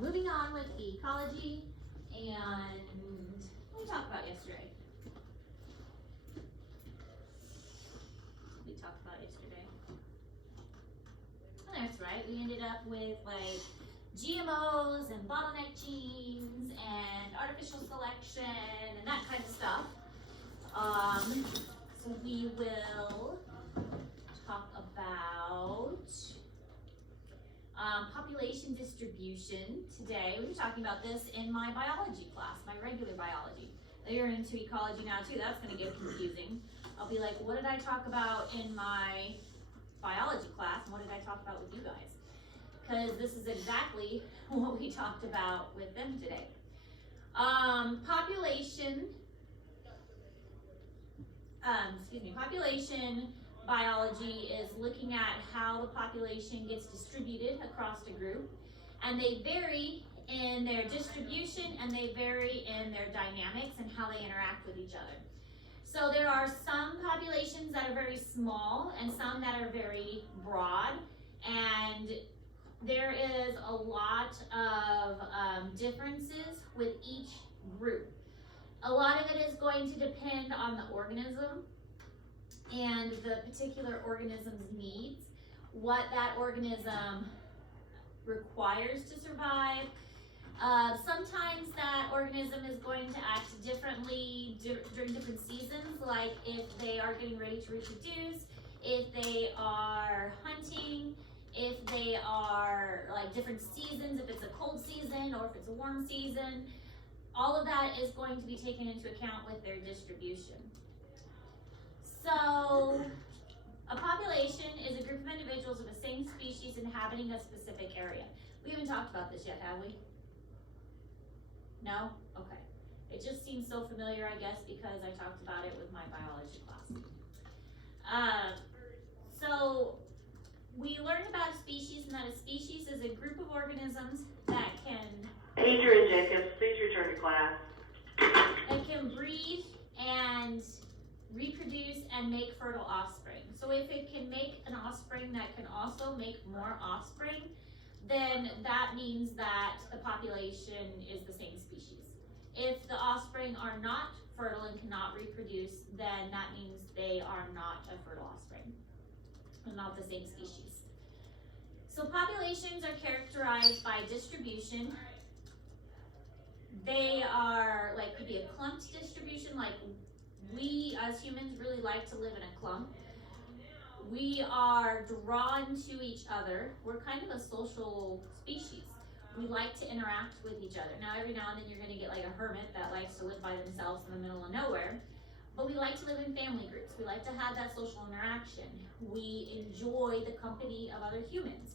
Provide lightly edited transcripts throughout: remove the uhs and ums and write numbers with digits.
moving on with ecology, and what did we talk about yesterday? Oh, that's right. We ended up with like GMOs and bottleneck genes and artificial selection and that kind of stuff. So we will talk about population distribution today. We were talking about this in my biology class, my regular biology. You're into ecology now too. That's going to get confusing. I'll be like, what did I talk about in my biology class, and what did I talk about with you guys? Because this is exactly what we talked about with them today. Population biology is looking at how the population gets distributed across a group, and they vary in their distribution and they vary in their dynamics and how they interact with each other. So there are some populations that are very small and some that are very broad, and there is a lot of differences with each group. A lot of it is going to depend on the organism and the particular organism's needs, what that organism requires to survive. Sometimes that organism is going to act differently during different seasons, like if they are getting ready to reproduce, if they are hunting, if they are like different seasons, if it's a cold season or if it's a warm season. All of that is going to be taken into account with their distribution. So a population is a group of individuals of the same species inhabiting a specific area. We haven't talked about this yet, have we? No? Okay. It just seems so familiar, I guess, because I talked about it with my biology class. So we learned about a species, and that a species is a group of organisms that can... Adrian Jacobs, please return to class. That can breed and reproduce and make fertile offspring. So if it can make an offspring that can also make more offspring, then that means that the population is the same species. If the offspring are not fertile and cannot reproduce, then that means they are not a fertile offspring, and not the same species. So populations are characterized by distribution. They are like, could be a clumped distribution, like we as humans really like to live in a clump. We are drawn to each other. We're kind of a social species. We like to interact with each other. Now, every now and then you're going to get like a hermit that likes to live by themselves in the middle of nowhere. But we like to live in family groups. We like to have that social interaction. We enjoy the company of other humans.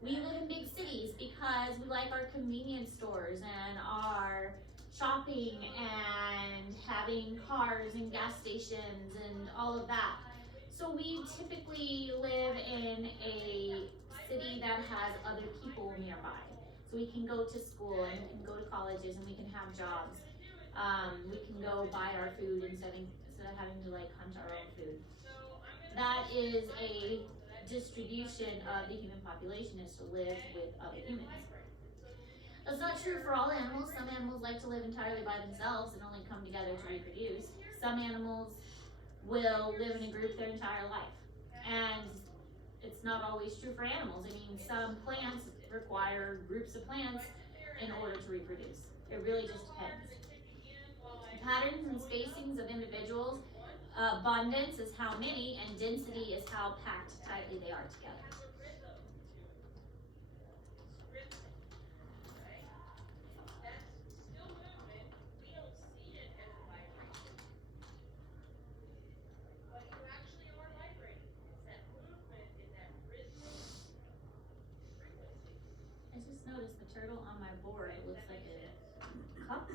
We live in big cities because we like our convenience stores and our shopping and having cars and gas stations and all of that. So we typically live in a city that has other people nearby. So we can go to school and we can go to colleges and we can have jobs. We can go buy our food instead of having to like hunt our own food. That is a distribution of the human population, is to live with other humans. That's not true for all animals. Some animals like to live entirely by themselves and only come together to reproduce. Some animals will live in a group their entire life. And it's not always true for animals. I mean, some plants require groups of plants in order to reproduce. It really just depends. Patterns and spacings of individuals, abundance is how many, and density is how packed tightly they are together. I just noticed the turtle on my board, it looks like a cup.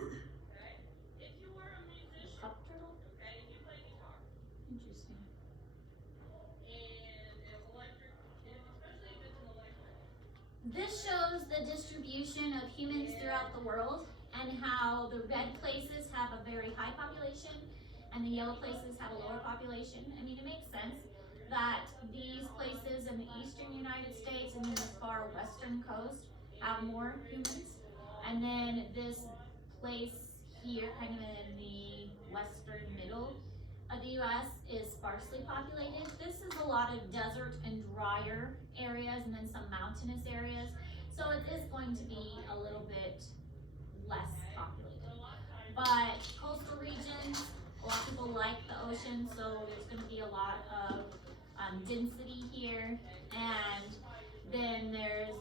Cup turtle? Interesting. This shows the distribution of humans throughout the world and how the red places have a very high population and the yellow places have a lower population. I mean, it makes sense that these places in the eastern United States and in the far western coast have more humans And then this place here, kind of in the western middle of the US, is sparsely populated. This is a lot of desert and drier areas and then some mountainous areas. So it is going to be a little bit less populated. But coastal regions, a lot of people like the ocean, so there's gonna be a lot of density here. And then there's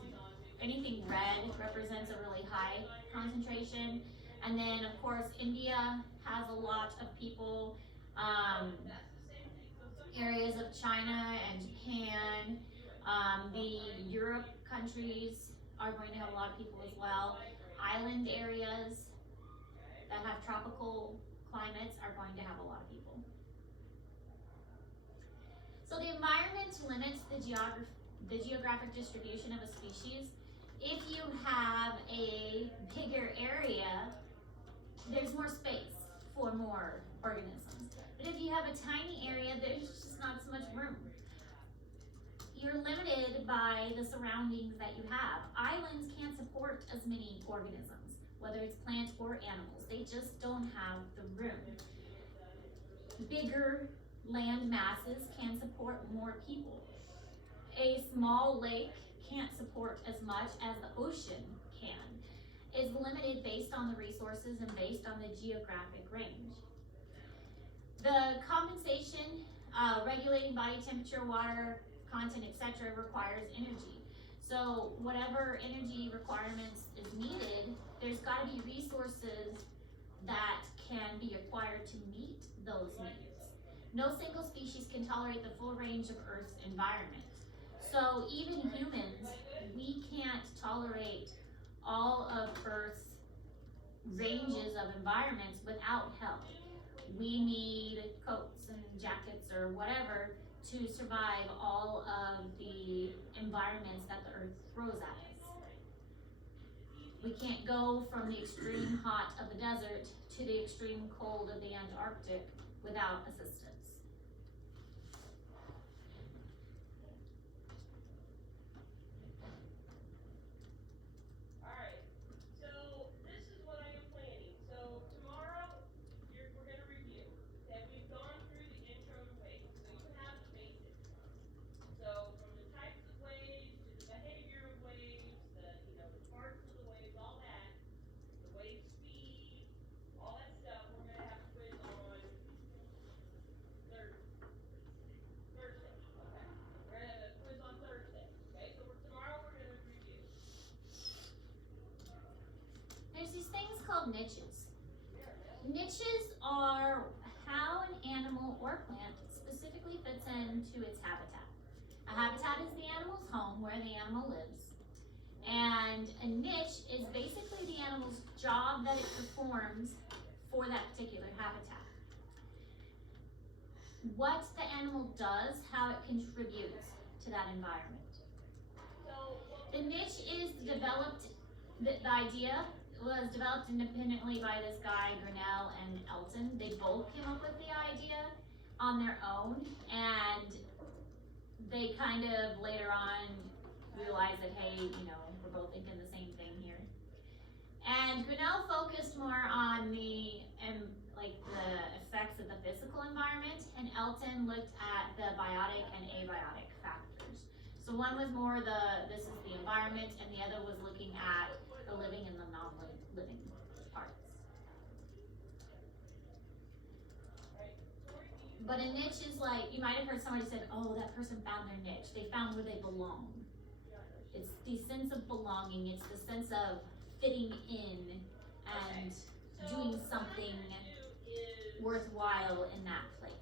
anything red represents a really high concentration. And then of course India has a lot of people, areas of China and Japan, the Europe countries are going to have a lot of people as well. Island areas that have tropical climates are going to have a lot of people. So the environment limits the geographic distribution of a species. If you have a bigger area, there's more space for more organisms. But if you have a tiny area, there's just not so much room. You're limited by the surroundings that you have. Islands can't support as many organisms, whether it's plants or animals. They just don't have the room. Bigger land masses can support more people. A small lake can't support as much as the ocean can. It's limited based on the resources and based on the geographic range. The compensation, regulating body temperature, water content, etc., requires energy. So whatever energy requirements is needed, there's got to be resources that can be acquired to meet those needs. No single species can tolerate the full range of Earth's environment. So even humans, we can't tolerate all of Earth's ranges of environments without help. We need coats and jackets or whatever to survive all of the environments that the Earth throws at us. We can't go from the extreme hot of the desert to the extreme cold of the Antarctic without assistance. There's these things called niches. Niches are how an animal or plant specifically fits into its habitat. A habitat is the animal's home, where the animal lives. And a niche is basically the animal's job that it performs for that particular habitat. What the animal does, how it contributes to that environment. The niche is developed, the idea was developed independently by this guy, Grinnell and Elton. They both came up with the idea on their own, and they kind of later on realized that, hey, you know, we're both thinking the same thing here. And Grinnell focused more on the effects of the physical environment, and Elton looked at the biotic and abiotic factors. So one was more this is the environment, and the other was looking at the living and the non-living parts. But a niche is like, you might have heard somebody said, oh, that person found their niche. They found where they belong. It's the sense of belonging. It's the sense of fitting in and doing something worthwhile in that place.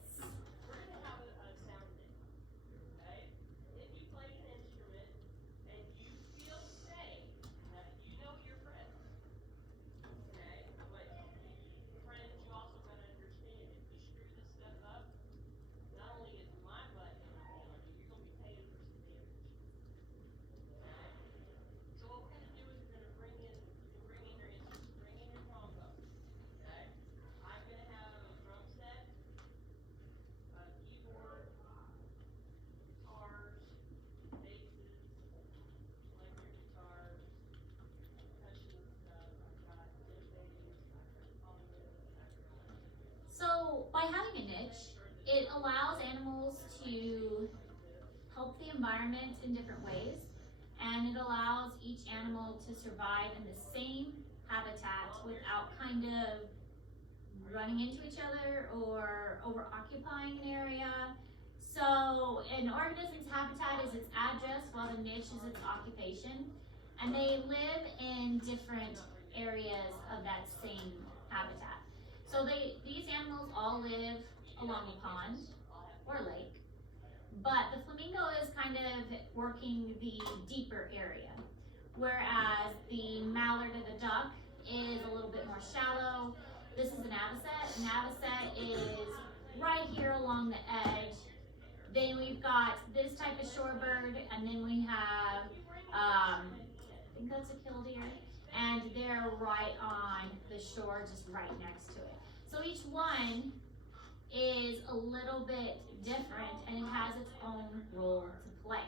allows animals to help the environment in different ways, and it allows each animal to survive in the same habitat without kind of running into each other or over occupying an area. So an organism's habitat is its address, while the niche is its occupation, and they live in different areas of that same habitat. So these animals all live along a pond or lake, but the flamingo is kind of working the deeper area, whereas the mallard or the duck is a little bit more shallow. This is an avocet. An avocet is right here along the edge. Then we've got this type of shorebird, and then we have, I think that's a killdeer, and they're right on the shore, just right next to it. So each one is a little bit different, and it has its own role to play.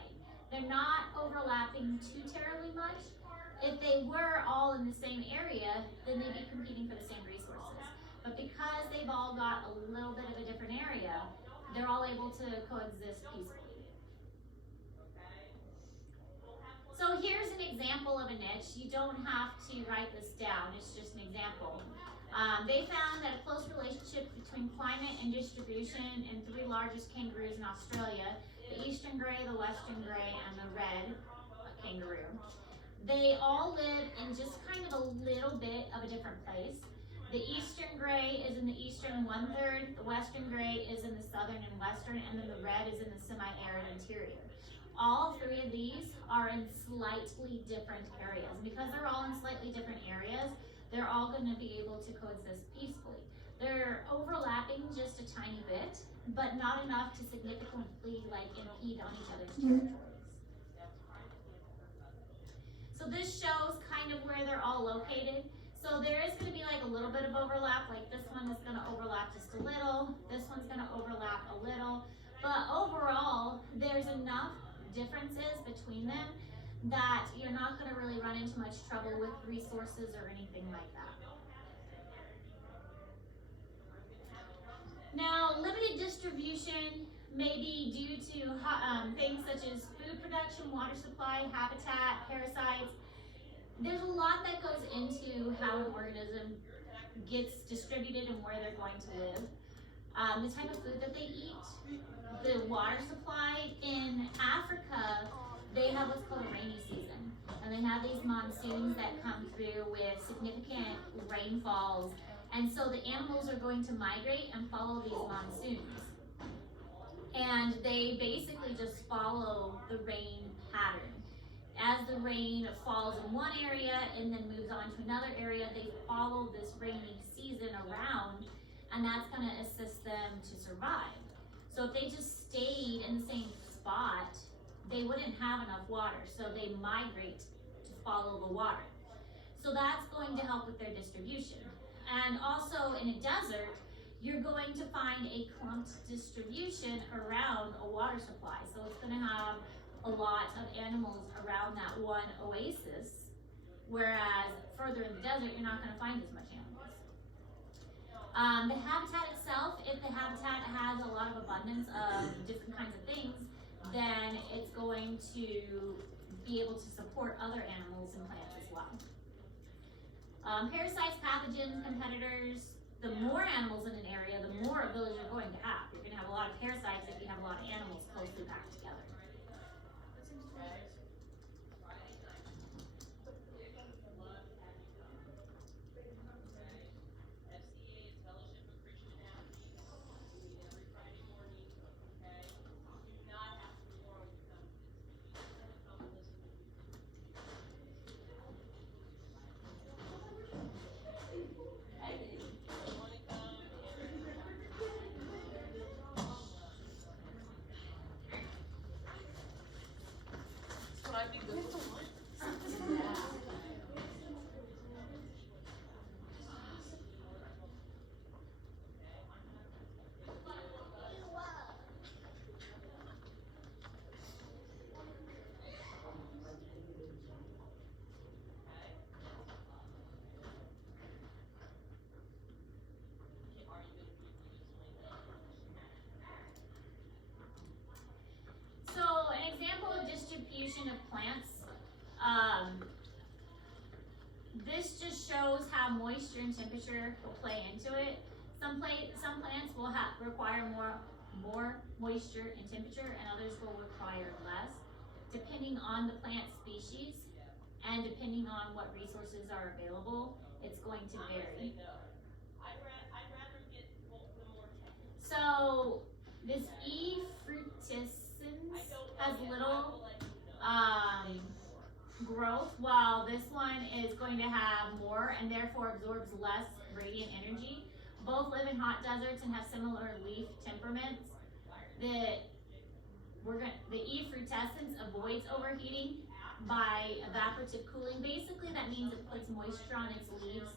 They're not overlapping too terribly much. If they were all in the same area, then they'd be competing for the same resources. But because they've all got a little bit of a different area, they're all able to coexist peacefully. So here's an example of a niche. You don't have to write this down, it's just an example. They found that a close relationship between climate and distribution in 3 largest kangaroos in Australia, the eastern grey, the western grey, and the red kangaroo. They all live in just kind of a little bit of a different place. The eastern grey is in the eastern 1/3, the western grey is in the southern and western, and then the red is in the semi-arid interior. All 3 of these are in slightly different areas. And because they're all in slightly different areas, they're all going to be able to coexist peacefully. They're overlapping just a tiny bit, but not enough to significantly impede on each other's territories. So this shows kind of where they're all located. So there is going to be a little bit of overlap, like this one is going to overlap just a little, this one's going to overlap a little, but overall there's enough differences between them that you're not going to really run into much trouble with resources or anything like that. Now, limited distribution may be due to things such as food production, water supply, habitat, parasites. There's a lot that goes into how an organism gets distributed and where they're going to live. The type of food that they eat, the water supply. In Africa, they have what's called a rainy season. And they have these monsoons that come through with significant rainfalls. And so the animals are going to migrate and follow these monsoons. And they basically just follow the rain pattern. As the rain falls in one area and then moves on to another area, they follow this rainy season around, and that's going to assist them to survive. So if they just stayed in the same spot, they wouldn't have enough water, so they migrate to follow the water. So that's going to help with their distribution. And also in a desert, you're going to find a clumped distribution around a water supply. So it's going to have a lot of animals around that one oasis, whereas further in the desert, you're not going to find as much animals. The habitat itself, if the habitat has a lot of abundance of different kinds of things, then it's going to be able to support other animals and plants as well. Parasites, pathogens, competitors, the more animals in an area, the more of those you're going to have. You're going to have a lot of parasites if you have a lot of animals closely packed together. this just shows how moisture and temperature will play into it. Some plants will require more moisture and temperature, and others will require less, depending on the plant species and depending on what resources are available. It's going to vary. So this E. frutescens has little growth, while this one is going to have more and therefore absorbs less radiant energy. Both live in hot deserts and have similar leaf temperaments. The E. frutescens avoids overheating by evaporative cooling. Basically, that means it puts moisture on its leaves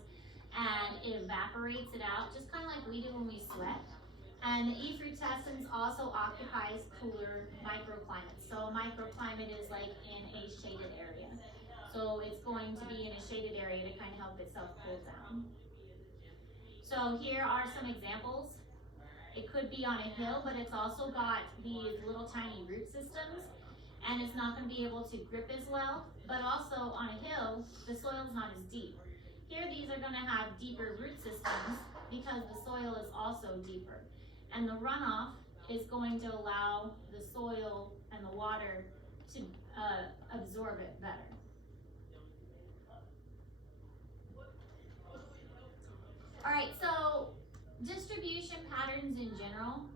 and it evaporates it out, just kind of like we do when we sweat. And the E. frutescens also occupies cooler microclimates. So a microclimate is like in a shaded area. So it's going to be in a shaded area to kind of help itself cool down. So here are some examples. It could be on a hill, but it's also got these little tiny root systems, and it's not going to be able to grip as well. But also on a hill, the soil is not as deep. Here, these are going to have deeper root systems because the soil is also deeper. And the runoff is going to allow the soil and the water to absorb it better. All right, so distribution patterns in general.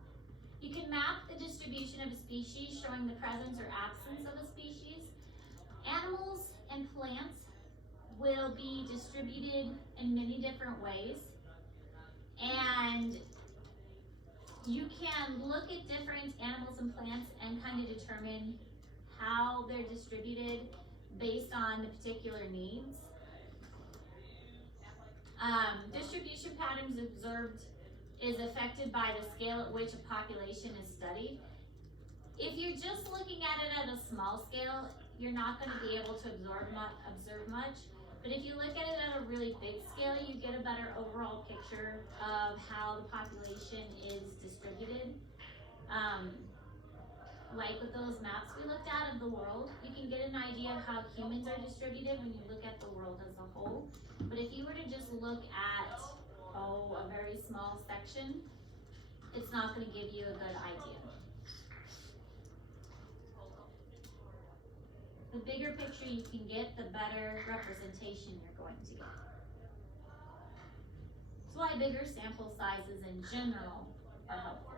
You can map the distribution of a species showing the presence or absence of a species. Animals and plants will be distributed in many different ways. And you can look at different animals and plants and kind of determine how they're distributed based on the particular needs. Distribution patterns observed is affected by the scale at which a population is studied. If you're just looking at it at a small scale, you're not going to be able to observe much. But if you look at it at a really big scale, you get a better overall picture of how the population is distributed. Like with those maps we looked at of the world, you can get an idea of how humans are distributed when you look at the world as a whole. But if you were to just look at, a very small section, it's not going to give you a good idea. The bigger picture you can get, the better representation you're going to get. That's why bigger sample sizes in general are helpful.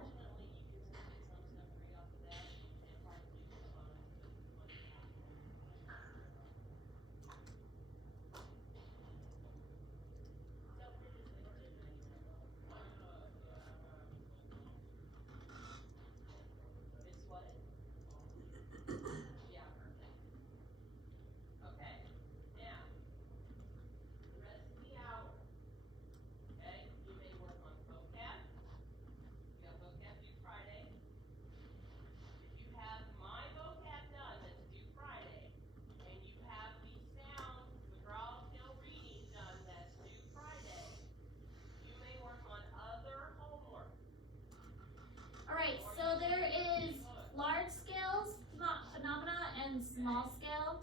Small scale.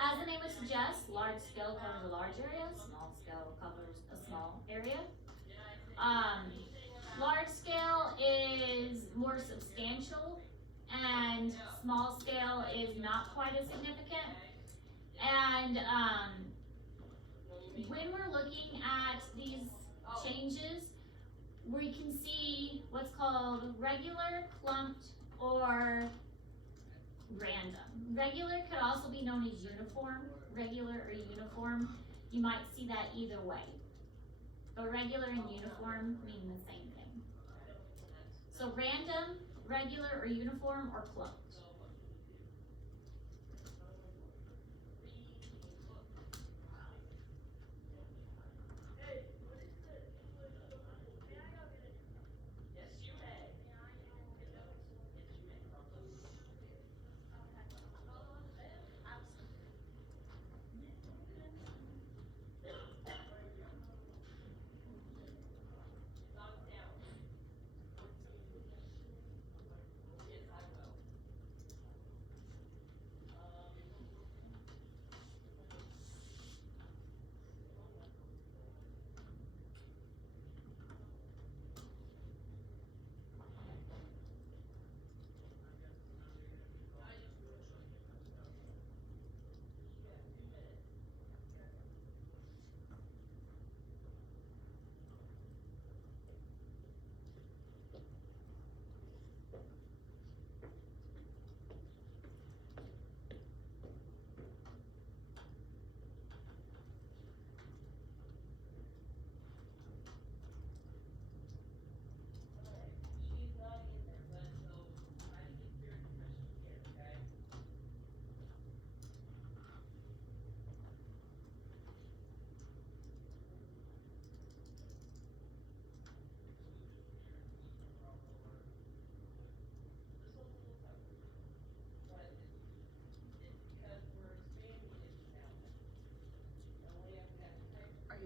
As the name would suggest, large scale covers a large area, small scale covers a small area. Large scale is more substantial and small scale is not quite as significant. And when we're looking at these changes, we can see what's called regular, clumped, or random. Regular could also be known as uniform. Regular or uniform, you might see that either way. But regular and uniform mean the same thing. So random, regular, or uniform, or clumped.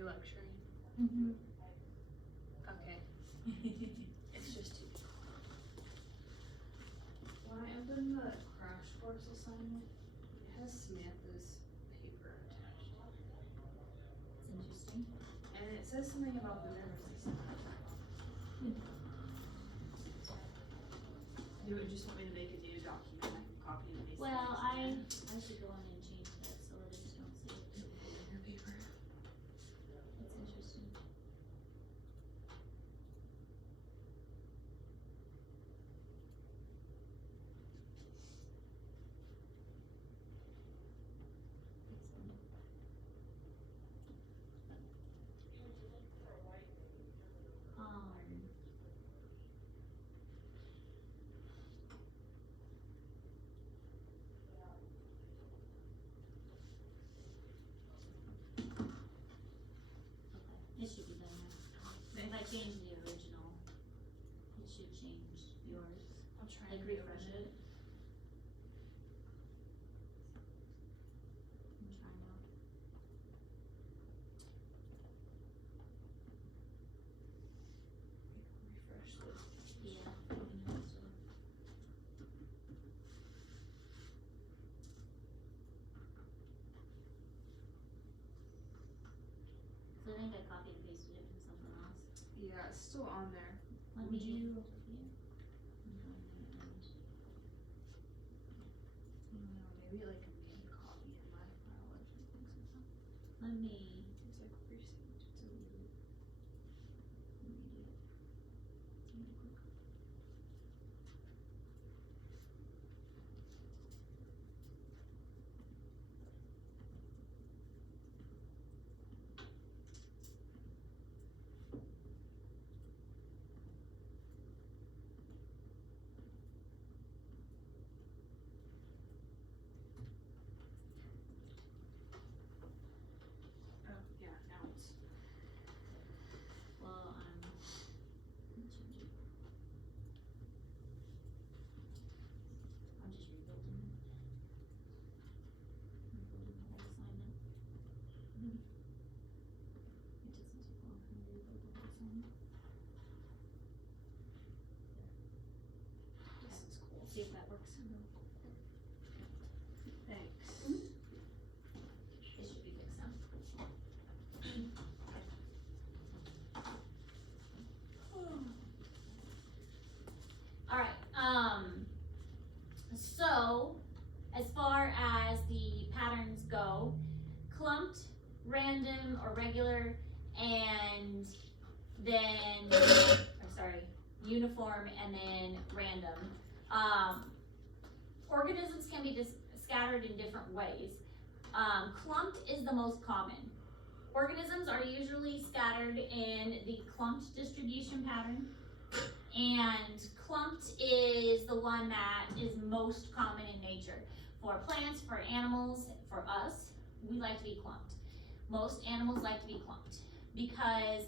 you lecturing? Mm-hmm. Okay. It's just too. When I open the crash course assignment, it has Samantha's paper attached. It's interesting. And it says something about the nervous system. You would just want me to make a new document, I can copy and paste it. Well, I should go on and change that so others don't see it. Your paper. It's interesting. Okay, it should be done now. If I change the original, it should change yours. I'll try Like and refresh reopen it. I'm trying now. Refresh this. Yeah. I know, so. So I think I copied and pasted it from something else. Yeah, it's still on there. Let Would me. you- Yeah. I'm going to the end. I don't know, maybe like a main copy in my file or something. Let me. It's like recent, it's a weird. Oh, yeah, now it's. Well, I'm changing. I'm just rebuilding it. Rebuilding the whole assignment. It doesn't take long for me to rebuild the whole assignment. This is cool. See if that works. Thanks. It should be fixed now. Alright, so as far as the patterns go, clumped, random or regular, and then, uniform and then random. Organisms can be scattered in different ways. Clumped is the most common. Organisms are usually scattered in the clumped distribution pattern, and clumped is the one that is most common in nature. For plants, for animals, for us, we like to be clumped. Most animals like to be clumped because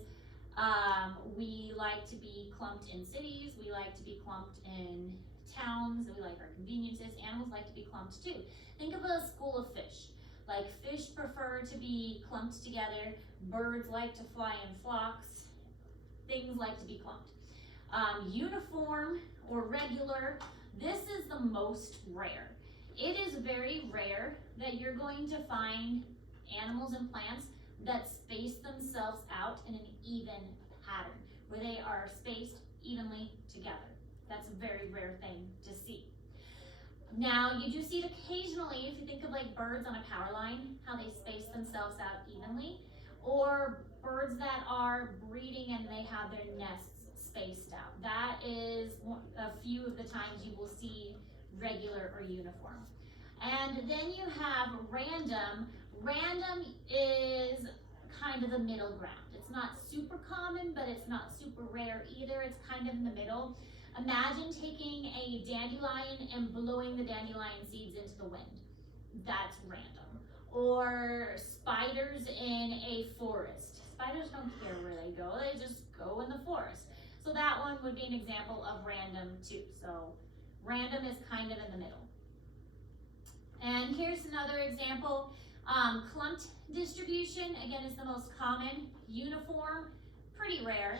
we like to be clumped in cities, we like to be clumped in towns, we like our conveniences. Animals like to be clumped too. Think of a school of fish. Like fish prefer to be clumped together, birds like to fly in flocks, things like to be clumped. Uniform or regular, this is the most rare. It is very rare that you're going to find animals and plants that space themselves out in an even pattern, where they are spaced evenly together. That's a very rare thing to see. Now, you do see it occasionally, if you think of like birds on a power line, how they space themselves out evenly, or birds that are breeding and they have their nests spaced out. That is a few of the times you will see regular or uniform. And then you have random. Random is kind of the middle ground. It's not super common, but it's not super rare either. It's kind of in the middle. Imagine taking a dandelion and blowing the dandelion seeds into the wind. That's random. Or spiders in a forest. Spiders don't care where they go, they just go in the forest. So that one would be an example of random too. So random is kind of in the middle. And here's another example. Clumped distribution, again, is the most common. Uniform, pretty rare.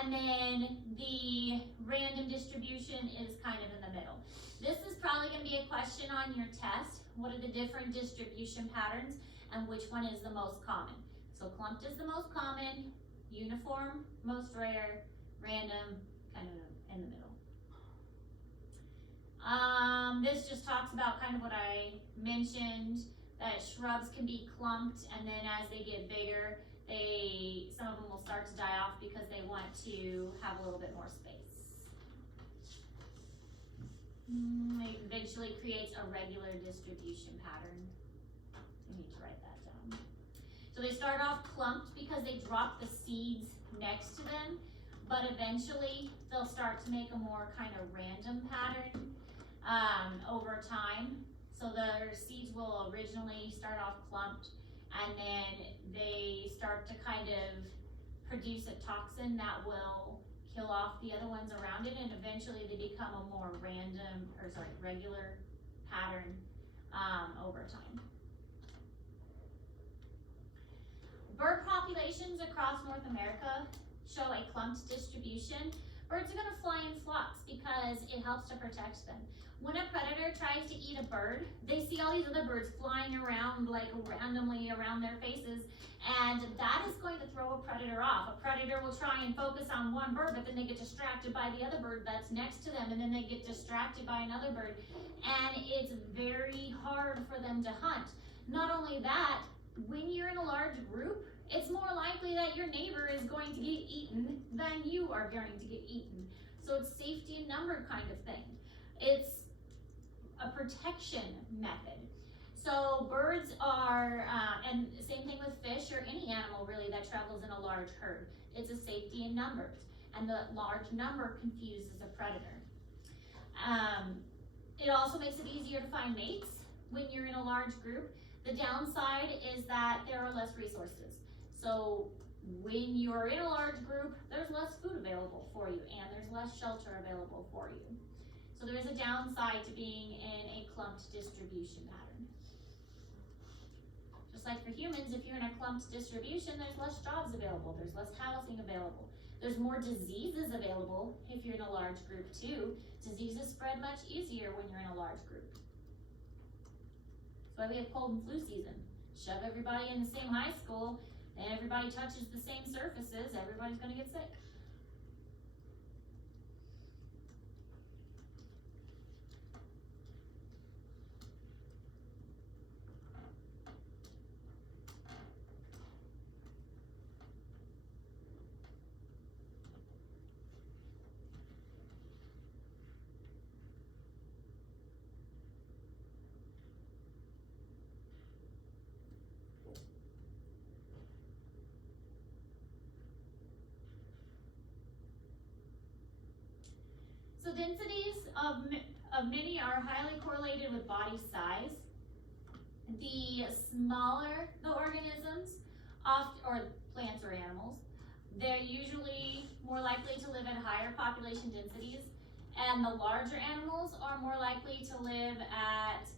And then the random distribution is kind of in the middle. This is probably going to be a question on your test. What are the different distribution patterns and which one is the most common? So clumped is the most common, uniform, most rare, random, kind of in the middle. This just talks about kind of what I mentioned, that shrubs can be clumped, and then as they get bigger, some of them will start to die off because they want to have a little bit more space. It eventually creates a regular distribution pattern. You need to write that down. So they start off clumped because they drop the seeds next to them, but eventually they'll start to make a more kind of random pattern over time. So the seeds will originally start off clumped, and then they start to kind of produce a toxin that will kill off the other ones around it, and eventually they become a more regular pattern over time. Bird populations across North America show a clumped distribution. Birds are going to fly in flocks because it helps to protect them. When a predator tries to eat a bird, they see all these other birds flying around like randomly around their faces, and that is going to throw a predator off. A predator will try and focus on one bird, but then they get distracted by the other bird that's next to them, and then they get distracted by another bird, and it's very hard for them to hunt. Not only that, when you're in a large group, it's more likely that your neighbor is going to get eaten than you are going to get eaten. So it's safety in number kind of thing. It's a protection method. So birds are, and same thing with fish or any animal really that travels in a large herd. It's a safety in numbers, and the large number confuses a predator. It also makes it easier to find mates when you're in a large group. The downside is that there are less resources. So when you're in a large group, there's less food available for you, and there's less shelter available for you. So there is a downside to being in a clumped distribution pattern. Just like for humans, if you're in a clumped distribution, there's less jobs available, there's less housing available. There's more diseases available if you're in a large group too. Diseases spread much easier when you're in a large group. That's why we have cold and flu season. Shove everybody in the same high school, and everybody touches the same surfaces, everybody's gonna get sick. So densities of many are highly correlated with body size. The smaller the organisms, or plants or animals, they're usually more likely to live at higher population densities, and the larger animals are more likely to live at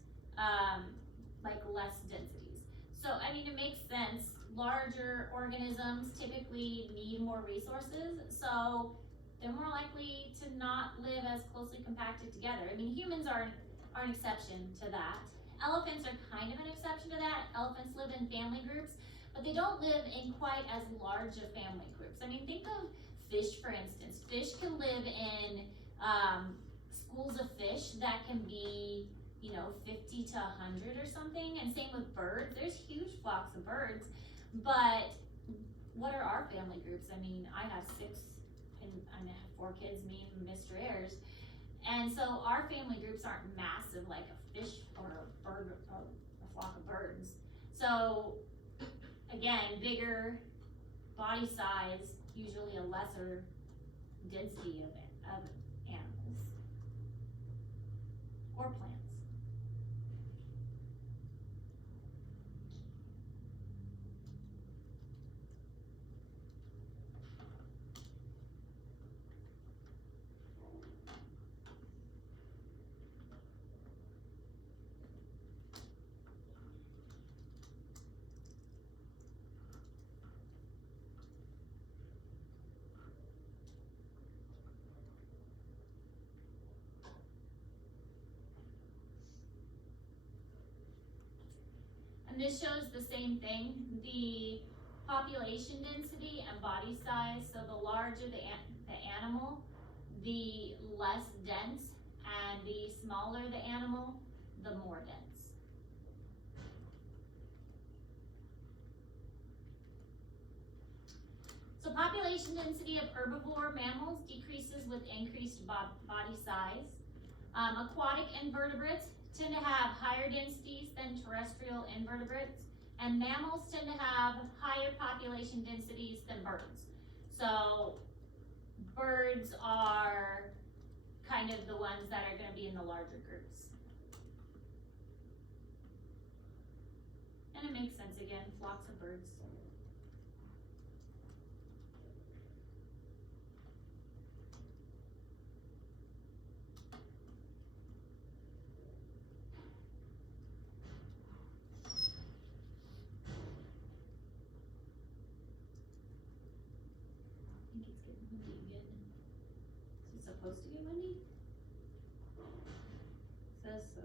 like less densities. So I mean, it makes sense. Larger organisms typically need more resources, so they're more likely to not live as closely compacted together. I mean, humans are an exception to that. Elephants are kind of an exception to that. Elephants live in family groups, but they don't live in quite as large of family groups. I mean, think of fish, for instance. Fish can live in schools of fish that can be, 50 to 100 or something, and same with birds. There's huge flocks of birds, but what are our family groups? I mean, I have 6, and I have 4 kids, me and Mr. Ayers, and so our family groups aren't massive like a fish or a bird or a flock of birds. So again, bigger body size, usually a lesser density of animals or plants. And this shows the same thing, the population density and body size. So the larger the animal, the less dense, and the smaller the animal, the more dense. So population density of herbivore mammals decreases with increased body size. Aquatic invertebrates tend to have higher densities than terrestrial invertebrates, and mammals tend to have higher population densities than birds. So birds are kind of the ones that are going to be in the larger groups. And it makes sense again, flocks of birds. I think it's getting windy again. Is it supposed to get windy? Says so.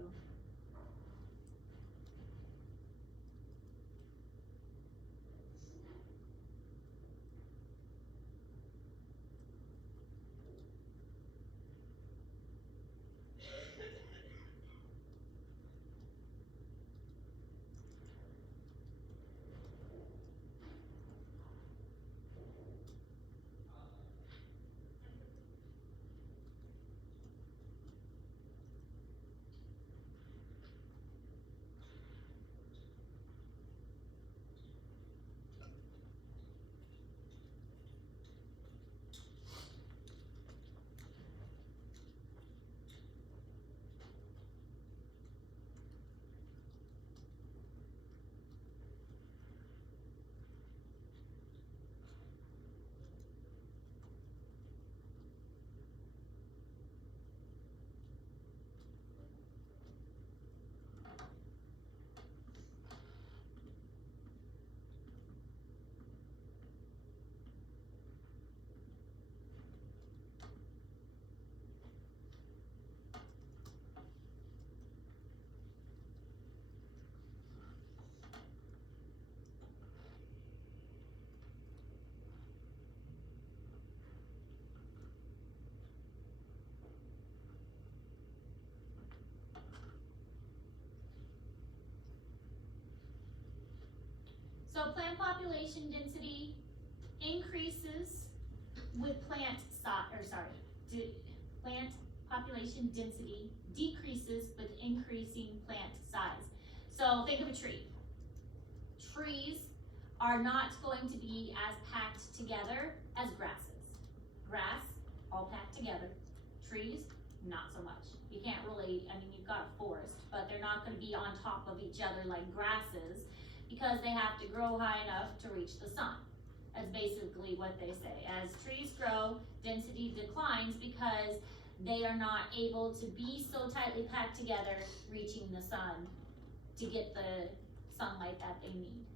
So plant population density increases with plant population density decreases with increasing plant size. So think of a tree. Trees are not going to be as packed together as grasses. Grass, all packed together. Trees, not so much. You can't really, I mean, you've got a forest, but they're not gonna be on top of each other like grasses, because they have to grow high enough to reach the sun. That's basically what they say. As trees grow, density declines because they are not able to be so tightly packed together, reaching the sun to get the sunlight that they need.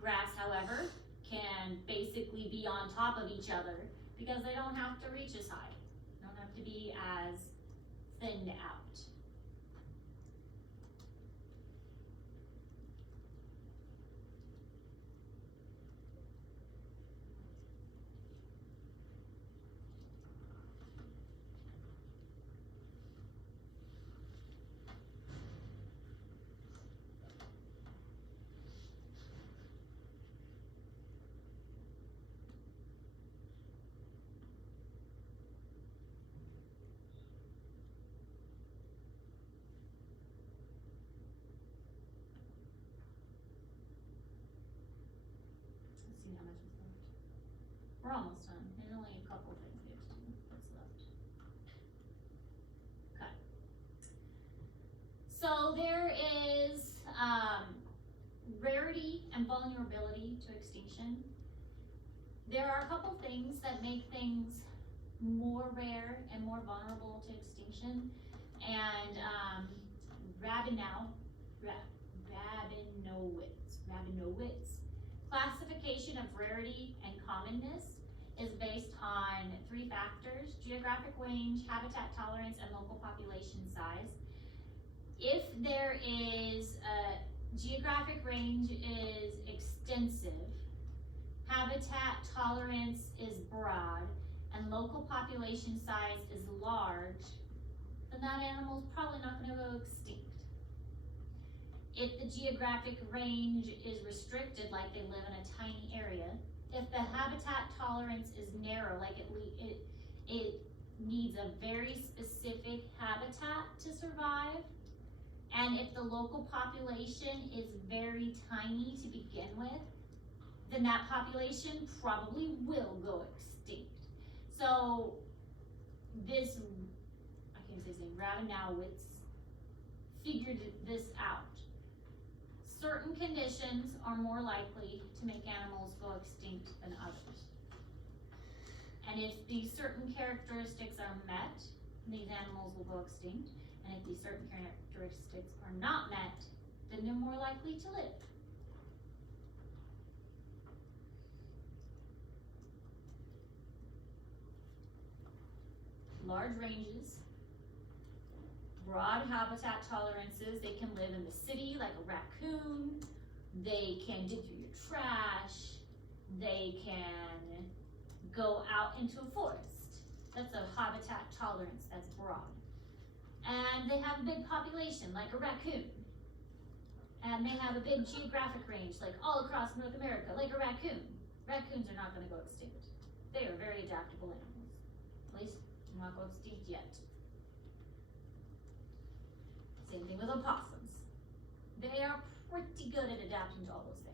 Grass, however, can basically be on top of each other because they don't have to reach as high. They don't have to be as thinned out. Let's see how much is left. We're almost done. There's only a couple things we have to do that's left. Okay. So there is rarity and vulnerability to extinction. There are a couple things that make things more rare and more vulnerable to extinction. And Rabinowitz classification of rarity and commonness is based on 3 factors: geographic range, habitat tolerance, and local population size. If there is geographic range is extensive, habitat tolerance is broad, and local population size is large, then that animal's probably not gonna go extinct. If the geographic range is restricted, like they live in a tiny area, if the habitat tolerance is narrow, like it needs a very specific habitat to survive, and if the local population is very tiny to begin with, then that population probably will go extinct. So this, I can't say his name, Rabinowitz figured this out. Certain conditions are more likely to make animals go extinct than others. And if these certain characteristics are met, these animals will go extinct. And if these certain characteristics are not met, then they're more likely to live. Large ranges, broad habitat tolerances, they can live in the city like a raccoon, they can dig through your trash, they can go out into a forest. That's a habitat tolerance that's broad. And they have a big population like a raccoon. And they have a big geographic range like all across North America like a raccoon. Raccoons are not going to go extinct. They are very adaptable animals. At least they're not going extinct yet. Same thing with opossums. They are pretty good at adapting to all those things.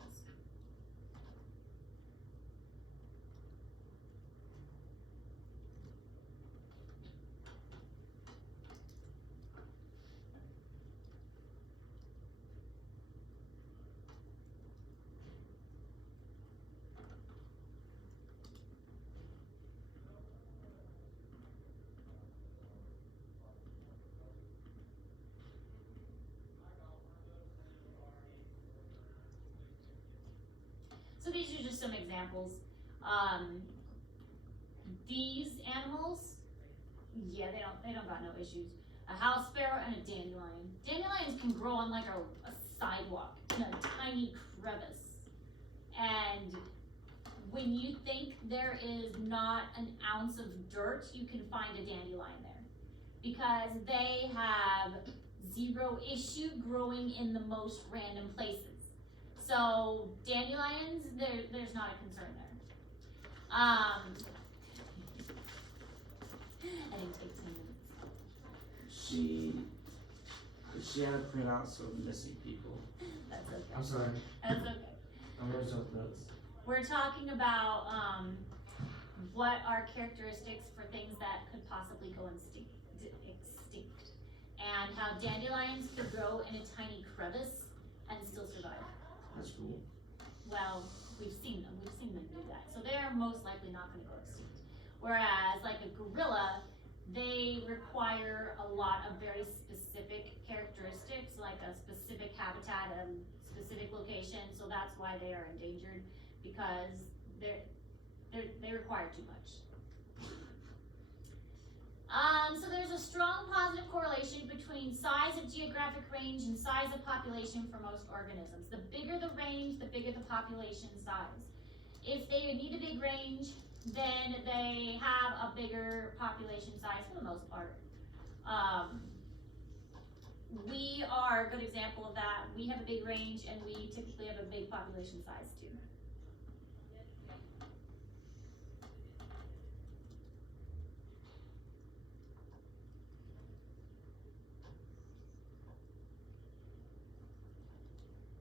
So these are just some examples. These animals, yeah, they don't got no issues. A house sparrow and a dandelion. Dandelions can grow on like a sidewalk in a tiny crevice. And when you think there is not an ounce of dirt, you can find a dandelion there. Because they have zero issue growing in the most random places. So dandelions, there's not a concern there. I didn't take 10 minutes. She had to print out some missing people. That's okay. I'm sorry. That's okay. I'm gonna jump notes. We're talking about what are characteristics for things that could possibly go extinct. And how dandelions could grow in a tiny crevice and still survive. That's cool. Well, we've seen them do that. So they're most likely not gonna go extinct. Whereas like a gorilla, they require a lot of very specific characteristics, like a specific habitat and specific location. So that's why they are endangered, because they require too much. So there's a strong positive correlation between size of geographic range and size of population for most organisms. The bigger the range, the bigger the population size. If they need a big range, then they have a bigger population size for the most part. We are a good example of that. We have a big range and we typically have a big population size too.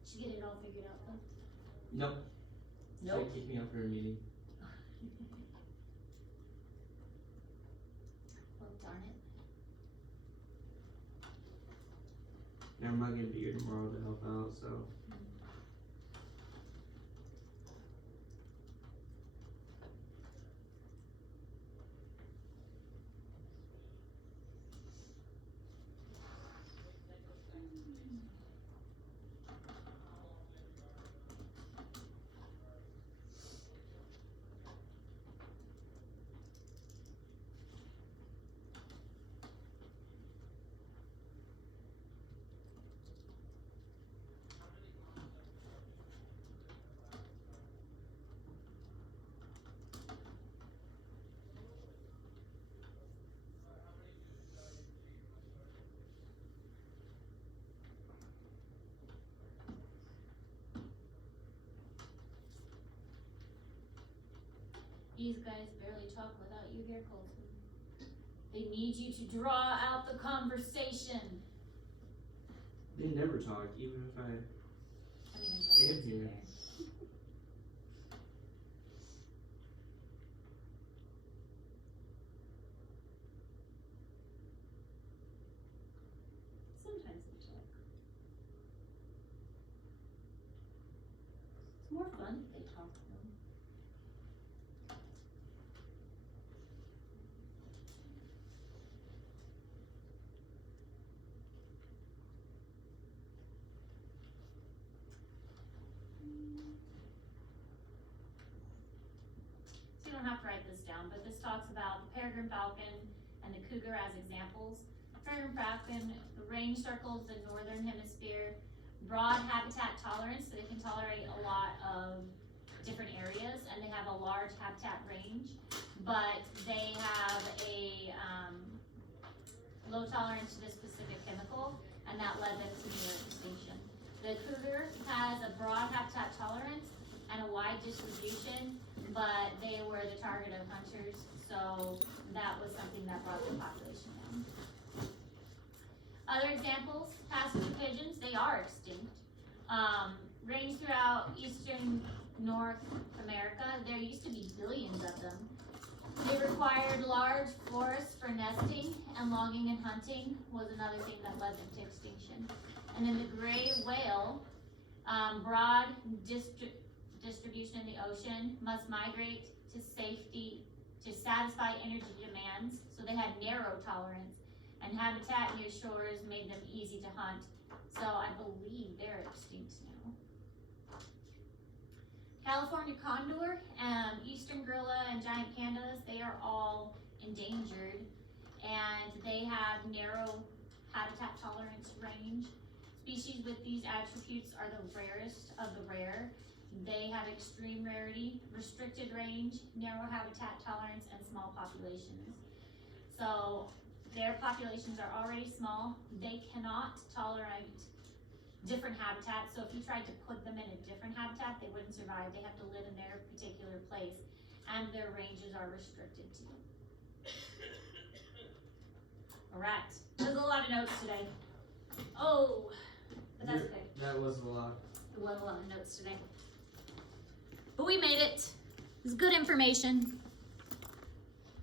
Did you get it all figured out though? Nope. Nope. She kicked me out for a meeting. Well, darn it. Yeah, I'm not gonna be here tomorrow to help out, so. These guys barely talk without you here, Colton. They need you to draw out the conversation. They never talk, even if I I mean, I am guess here. there. Sometimes they talk. It's more fun if they talk though. So you don't have to write this down, but this talks about the peregrine falcon and the cougar as examples. Peregrine falcon, the range circles the northern hemisphere, broad habitat tolerance, so they can tolerate a lot of different areas, and they have a large habitat range, but they have a low tolerance to this specific chemical, and that led them to near extinction. The cougar has a broad habitat tolerance and a wide distribution, but they were the target of hunters, so that was something that brought the population down. Other examples, passenger pigeons, they are extinct. Range throughout eastern North America, there used to be billions of them. They required large forests for nesting, and logging and hunting was another thing that led them to extinction. And then the gray whale, broad distribution in the ocean, must migrate to safety to satisfy energy demands, so they had narrow tolerance, and habitat near shores made them easy to hunt. So I believe they're extinct now. California condor, eastern gorilla, and giant pandas, they are all endangered, and they have narrow habitat tolerance range. Species with these attributes are the rarest of the rare. They have extreme rarity, restricted range, narrow habitat tolerance, and small populations. So their populations are already small. They cannot tolerate different habitats, so if you tried to put them in a different habitat, they wouldn't survive. They have to live in their particular place, and their ranges are restricted too. Alright, there's a lot of notes today. Oh, but that's okay. That was a lot. There was a lot of notes today. But we made it. It was good information.